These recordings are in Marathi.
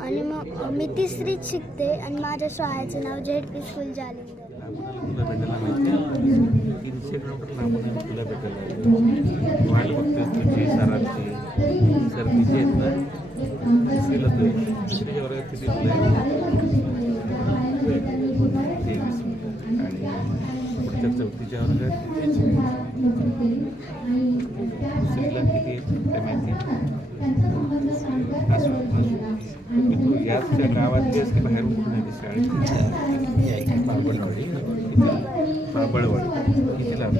आणि मग मी तिसरीत शिकते आणि माझ्या शाळेचं नाव झेडपी स्कूल जालिंदर. तुला भेटायला माहिती 300 किलोमीटर लांबून आहे तुला भेटायला वाट बघतेस तुझी सरांची सर्दीची आहेत ना तिसरीला तू तिसरीच्या वर्गात किती मुलं आहेत 23 आणि पुढच्या 4थीच्या वर्गात दुसरीला किती आहेत काय माहिती असू तू याच गावातली आहेस की बाहेरून कुठून येते शाळेत पाबळवाडी किती लांब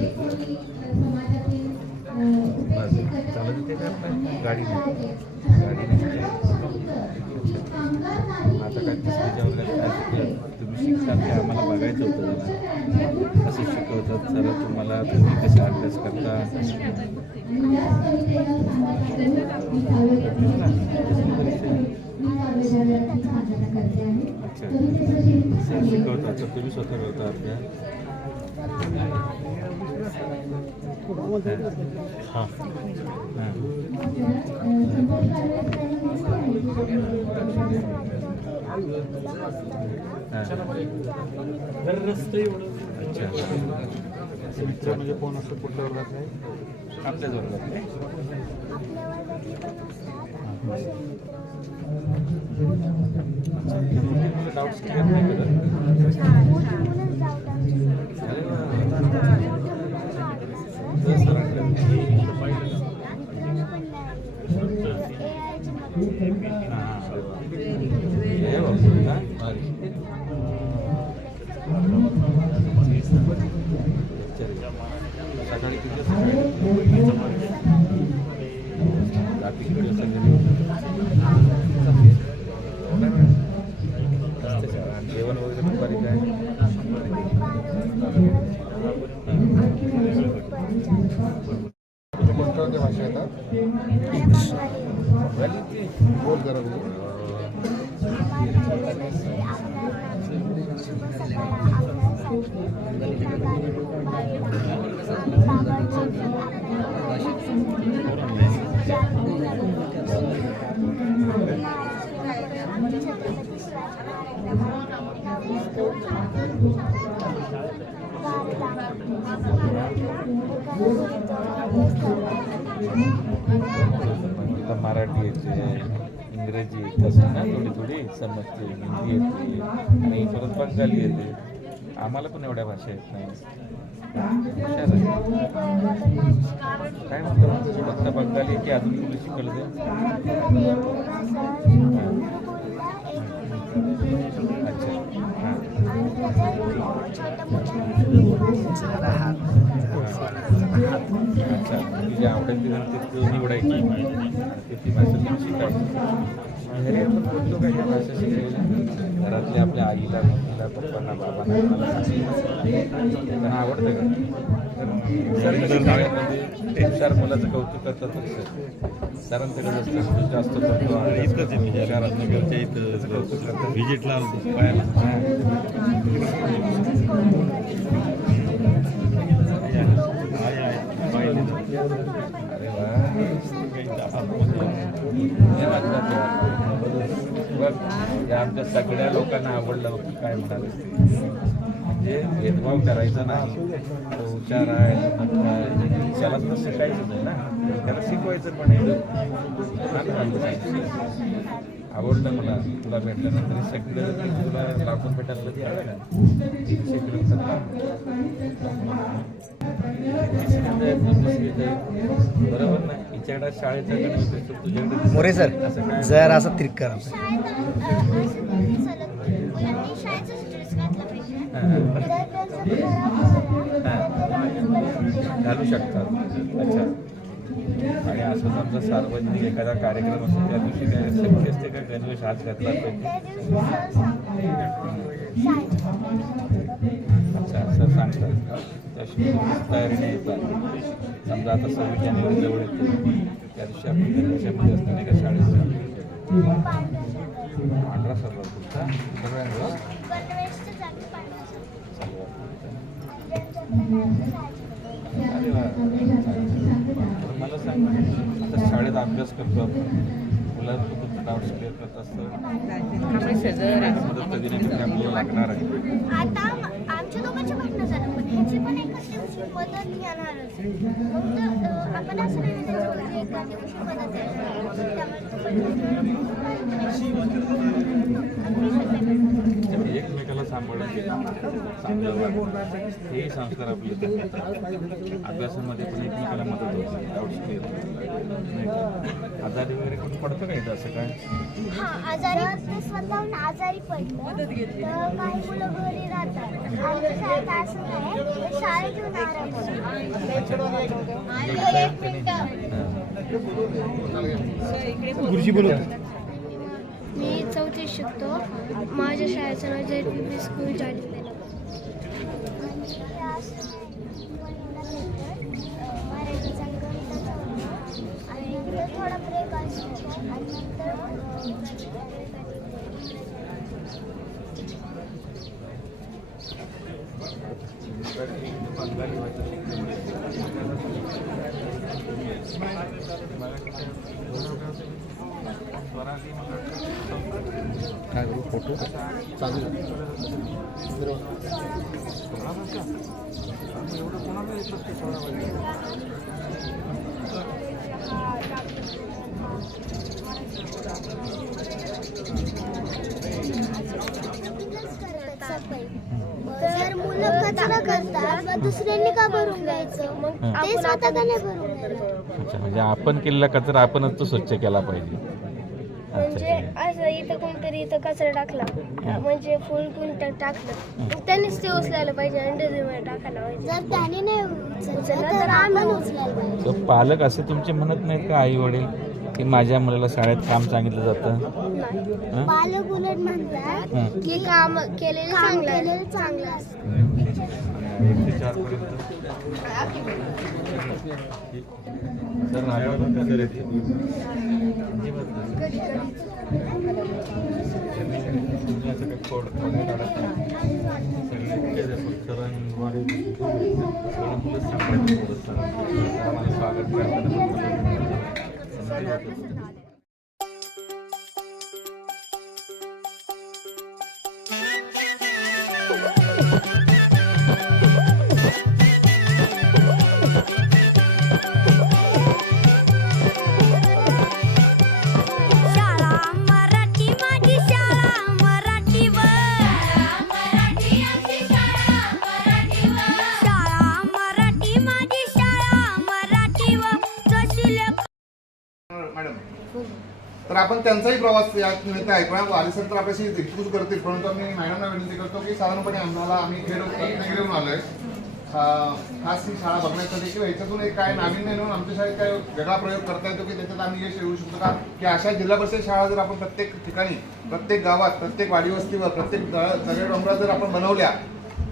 बस चालत येते का आपल्या गाडीने आता काय तिसरीच्या वर्गात काय शिकलं तुम्ही शिकता ते आम्हाला बघायचं होतं जरा कसं शिकवतात सर तुम्हाला तुम्ही कसे अभ्यास करता अच्छा सर शिकवतात तर तुम्ही स्वतः करता अभ्यास हां अच्छा म्हणजे कोण असं कुठल्या वर्गात नाही आपल्याच वर्गात नाही डाऊट्स क्लिअर नाही करत सकाळी किती जेवण वगैरे दुपारी काय कोणत्या भाषा येतात बोल जरा तुला मराठी येते इंग्रजी येत असं ना थोडी थोडी समजते हिंदी येते आणि परत बंगाली येते आम्हाला पण एवढ्या भाषा येत नाही हुशार आहे काय म्हणतो फक्त बंगाली की अजून तुला शिकवलं ते अच्छा हां अच्छा तुझी आवडायची ती निवडायची ती भाषा तुम्ही शिकायची घरी आपण बोलतो काय ह्या भाषा शिकायला घरातल्या आपल्या आईला मम्मीला पप्पांना बाबांना त्यांना आवडतं का शाळेमध्ये हुशार मुलाचं कौतुक करतात सरांकडे असतं जास्त करतो इतकंच आहे रत्नागिरीच्या इथं कौतुक करतात व्हिजिटला पाहायला अरे वा बघ या आमच्या सगळ्या लोकांना आवडलं की काय म्हणाले म्हणजे भेदभाव करायचा नाही तो हुशार आहे त्याला तर शिकायचं नाही ना त्याला शिकवायचं पण आवडलं मला तुला भेटल्यानंतर सगळं तुला लापून भेटायला ती आलं का बरोबर ना हिच्याकडे शाळेचा तुझ्याकडे मोरे सर जरा असं त्रिक करा घालू शकतात अच्छा आणि असं समजा सार्वजनिक एखादा कार्यक्रम असतो त्या दिवशी काय शक्य असते का गणवेश हात घातला पाहिजे अच्छा असं सांगतात त्याशी तयारीने येतात समजा आता 26 जानेवारी जवळ येतो त्या दिवशी आपण गणवेशामध्ये असतो नाही का शाळेत 15 सर्व तुमचा सगळ्यांना अरे वा मला सांग आता शाळेत अभ्यास करतो आपण मुलांसोबत डाऊट्स क्लिअर करत असतं मदत कधी ना कधी आपल्याला लागणार आहे. आता आमच्या दोघांची भांडणं झालं पण ह्याची पण एकाच दिवशी मदत येणारच. फक्त आपण असं नाही म्हणायचं की एका दिवशी मदत येणार. त्यामुळे एकमेकाला सांभाळून चांगलं वागणं हे संस्कार आपले अभ्यासामध्ये पण एकमेकाला मदत होते. डाऊट्स क्लिअर नाही का? आजारी वगैरे कोण पडतं का इथं असं काय? हां, आजारी ते स्वतःहून आजारी पडलं तर काही मुलं घरी राहतात. आमच्या शाळेत असं नाही, तर शाळेत येऊन आराम करतात. एक मिनिटं. गुरुजी बोलत मी 4थीत शिकतो. माझ्या शाळेचं नाव ZPP स्कूल चाळीसगाव. मराठीचा गणिताचा होता आणि नंतर थोडा ब्रेक असतो आणि नंतर बंगाली भाषा काय करू फोटो चालू एवढं कोणाला येतात ते सोळा वाजता जर मुलं कचरा करतात मग दुसऱ्यांनी का भरून घ्यायचं? मग ते स्वतः का नाही भरून घ्यायचं? अच्छा, म्हणजे आपण केलेला कचरा आपणच तो स्वच्छ केला पाहिजे. म्हणजे असं इथं कोणतरी इथं कचरा टाकला म्हणजे फुल गुंटात टाकलं मग त्यांनीच ते उचलायला पाहिजे आणि डस्टबिनमध्ये टाकायला पाहिजे. जर त्याने नाही उचललं तर आम्ही उचलायला पाहिजे. तर पालक असे तुमचे म्हणत नाहीत का, आई वडील, की माझ्या मुलाला शाळेत काम सांगितलं जातं? हं? पालक उलट म्हणतात हं. की काम केलेलं चांगलं असतं. 1 ते 4 पर्यंत सर रागावतात का सर येते? अजिबात नाही. तुम्ही असं काही खोड काढत नाही. सगळे इतकेच आहे, फक्त सरांद्वारे सगळं मुलं सांभाळतात थोडं सरांचं. आम्हाला स्वागत करताना संधी होते. शाळा मराठी माझी शाळा मराठीवर शाळा मराठी माझी शाळा मराठीवर मॅडम तर आपण त्यांचाही प्रवास या निमित्त ऐकूया. आले सर तर आपल्याशी दिलखुश करतील, परंतु मी मॅडमना विनंती करतो की साधारणपणे आम्हाला आम्ही खेड रत्नागिरीहून आलोय खास ही शाळा बघण्यासाठी किंवा याच्यातून एक काय नाविन्य म्हणून आमच्या शाळेत काय वेगळा प्रयोग करता येतो की त्याच्यात आम्ही यश येऊ शकतो का, की अशा जिल्हा परिषद शाळा जर आपण प्रत्येक ठिकाणी, प्रत्येक गावात, प्रत्येक वाडी वस्तीवर, प्रत्येक दगड डोंगरात जर आपण बनवल्या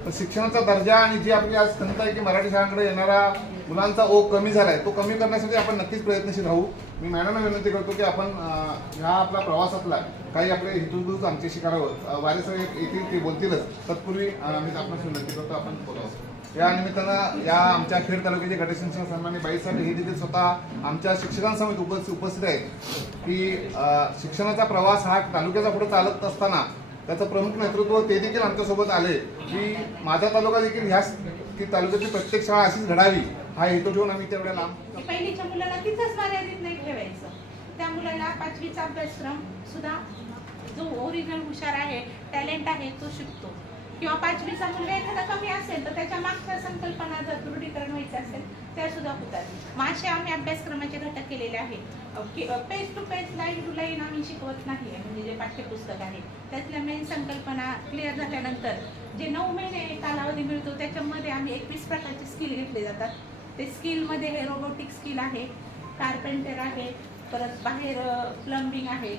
तर शिक्षणाचा दर्जा आणि जी आपली आज संत आहे की मराठी शाळांकडे येणारा मुलांचा ओघ कमी झाला आहे तो कमी करण्यासाठी आपण नक्कीच प्रयत्नशील राहू. मी मॅडमना विनंती करतो की आपण ह्या आपल्या प्रवासातला काही आपले हितून आमच्याशी करावं. वारे सर येतील ते बोलतीलच, तत्पूर्वी मी आपणास विनंती करतो आपण बोलावं. या निमित्तानं या आमच्या खेड तालुक्याचे गटशिक्षण सन्माननीय बाईसाहेब हे देखील स्वतः आमच्या शिक्षकांसमोर उपस्थित आहेत की शिक्षणाचा प्रवास हा तालुक्याचा पुढे चालत असताना त्याचं प्रमुख नेतृत्व ते देखील आमच्यासोबत आले की माझा तालुका देखील ह्या की तालुक्याची प्रत्येक शाळा अशीच घडावी हा हेतू ठेवून आम्ही तेवढ्या लांब. पहिलीच्या मुलाला तिथंच मर्यादित नाही ठेवायचं. त्या मुलाला 5वीचा अभ्यासक्रम सुद्धा जो ओरिजिनल हुशार आहे, टॅलेंट आहे तो शिकतो. किंवा 5वीचा मुलगा एखादा कमी असेल तर त्याच्या मागच्या संकल्पना जर दृढीकरण व्हायचं असेल त्या सुद्धा होतात. मग असे आम्ही अभ्यासक्रमाचे घटक केलेले आहेत. Page to page, line to line आम्ही शिकवत नाही आहे. म्हणजे जे पाठ्यपुस्तक आहे त्यातल्या मेन संकल्पना क्लिअर झाल्यानंतर जे 9 महिने कालावधी मिळतो त्याच्यामध्ये आम्ही 21 प्रकारचे स्किल घेतले जातात. ते स्किलमध्ये हे रोबोटिक स्किल आहे, कारपेंटर आहे, परत बाहेर प्लंबिंग आहे,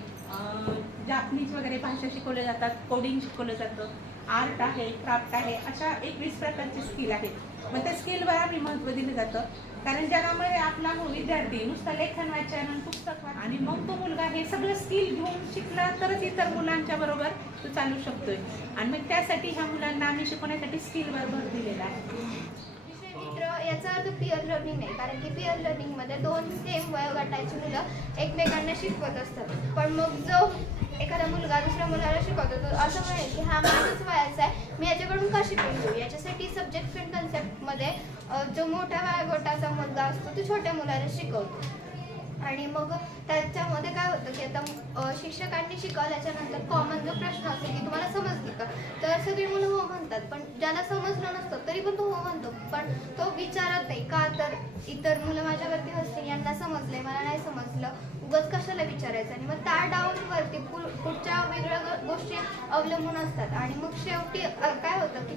जापनीज वगैरे भाषा शिकवल्या जातात, कोडिंग शिकवलं जातं, आर्ट आहे, क्राफ्ट आहे, अशा 21 प्रकारचे स्किल आहेत. मग त्या स्किलवर आम्ही महत्त्व दिलं जातं कारण जगामध्ये आपला विद्यार्थी नुसतं लेखन वाचन पुस्तक आणि मग तो मुलगा हे सगळं स्किल घेऊन शिकला तरच इतर मुलांच्या बरोबर तो चालू शकतोय. आणि मग त्यासाठी ह्या मुलांना आम्ही शिकवण्यासाठी स्किलवर भर दिलेला आहे. चित्र याचा अर्थ पिअर लर्निंग नाही, कारण की पिअर लर्निंगमध्ये 2 सेम वयोगटाची मुलं एकमेकांना शिकवत असतात. पण मग जो एखादा मुलगा दुसऱ्या मुलाला शिकवतो तो असं म्हणेल की हा माझ्याच वयाचा आहे, मी याच्याकडून का शिकून घेऊ. याच्यासाठी सब्जेक्ट फ्रेंड कन्सेप्टमध्ये जो मोठ्या वयोगटाचा मुलगा असतो तो छोट्या मुलाला शिकवतो. आणि मग त्याच्यामध्ये काय होतं की आता शिक्षकांनी शिकवल्याच्या नंतर कॉमन जो प्रश्न असेल की तुम्हाला समजली का, तर सगळी मुलं हो म्हणतात. पण ज्याला समजलं नसतं तरी पण तो हो म्हणतो, पण तो विचारत नाही का, तर इतर मुलं माझ्यावरती हसतील, यांना समजलंय मला नाही समजलं, उगाच कशाला विचारायचं. आणि मग त्या डाऊनवरती पुढच्या वेगळ्या गोष्टी अवलंबून असतात. आणि मग शेवटी काय होतं की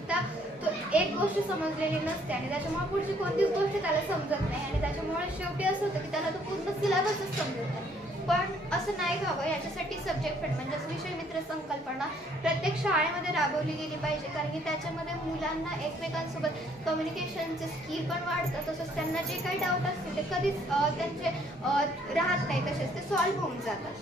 तो एक गोष्ट समजलेली नसते आणि त्याच्यामुळे पुढची कोणतीच गोष्ट त्याला समजत नाही. आणि त्याच्यामुळे शेवटी असं होतं की त्याला तो पूर्ण सिलेबसच समजत नाही. पण असं नाही व्हावं याच्यासाठी सब्जेक्ट फ्रेंड म्हणजेच विषय मित्र संकल्पना प्रत्येक शाळेमध्ये राबवली गेली पाहिजे. कारण की त्याच्यामध्ये मुलांना एकमेकांसोबत कम्युनिकेशनचे स्किल पण वाढतं, तसंच त्यांना जे काही डाऊट असतील ते कधीच त्यांचे राहत नाही, तसेच ते सॉल्व्ह होऊन जातात.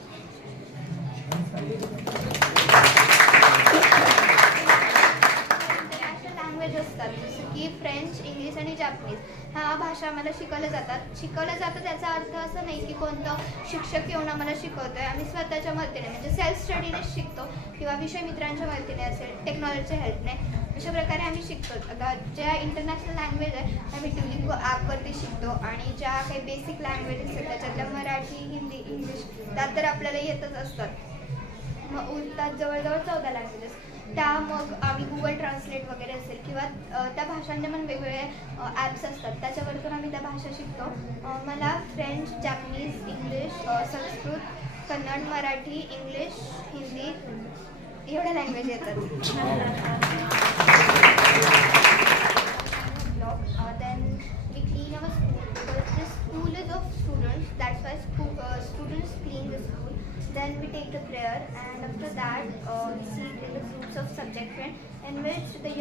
लँग्वेज असतात जसं की फ्रेंच, इंग्लिश आणि जापनीज ह्या भाषा आम्हाला शिकवल्या जातं. त्याचा अर्थ असं नाही की कोणतं शिक्षक येऊन आम्हाला शिकवतोय, आम्ही स्वतःच्या मदतीने म्हणजे सेल्फ स्टडीनेच शिकतो किंवा विषय मित्रांच्या मदतीने असेल, टेक्नॉलॉजीच्या हेल्पने, अशा प्रकारे आम्ही शिकतो. आता ज्या इंटरनॅशनल लँग्वेज आहे आम्ही ट्युलिंगो ॲपवरती शिकतो आणि ज्या काही बेसिक लँग्वेजेस आहेत त्याच्यातल्या मराठी, हिंदी, इंग्लिश त्या तर आपल्याला येतच असतात. मग उरतात जवळजवळ 14 लँग्वेजेस, त्या मग आम्ही गुगल ट्रान्सलेट वगैरे असेल किंवा त्या भाषांचे पण वेगवेगळे ॲप्स असतात त्याच्यावरतून आम्ही त्या भाषा शिकतो. मला French, Japanese, English, Sanskrit, Kannada, Marathi, English, Hindi एवढ्या लँग्वेज येतात. Then we clean our school because this school is of students. That's why students clean the school. Then we take the prayer, and after that we sit in the groups of subject friend in which the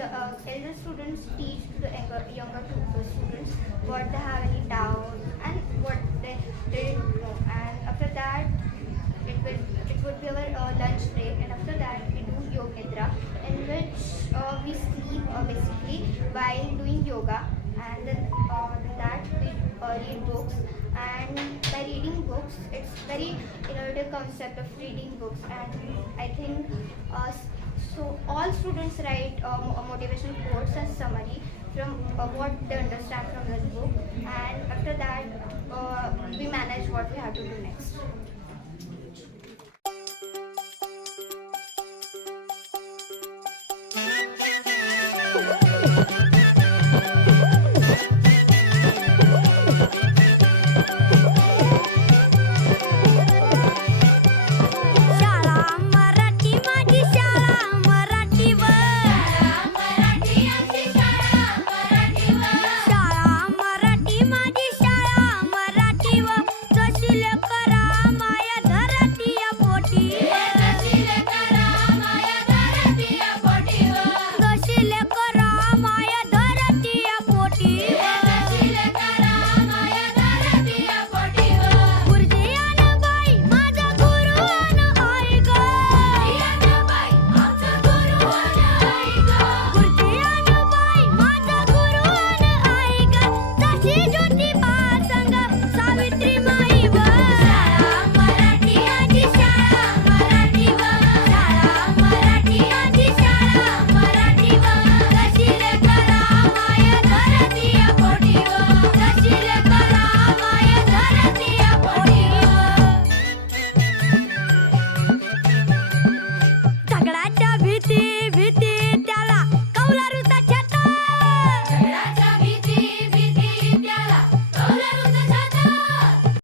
elder students teach to the younger students what they have any doubt and what they didn't know. And after that it would be our lunch break, and after that we do yoga nidra in which we sleep basically while doing yoga. And then that we read books, and by reading books it's very innovative concept of reading books. And I think so all students write motivational quotes and summary from what they understand from that book, and after that we manage what we have to do next. Thank you.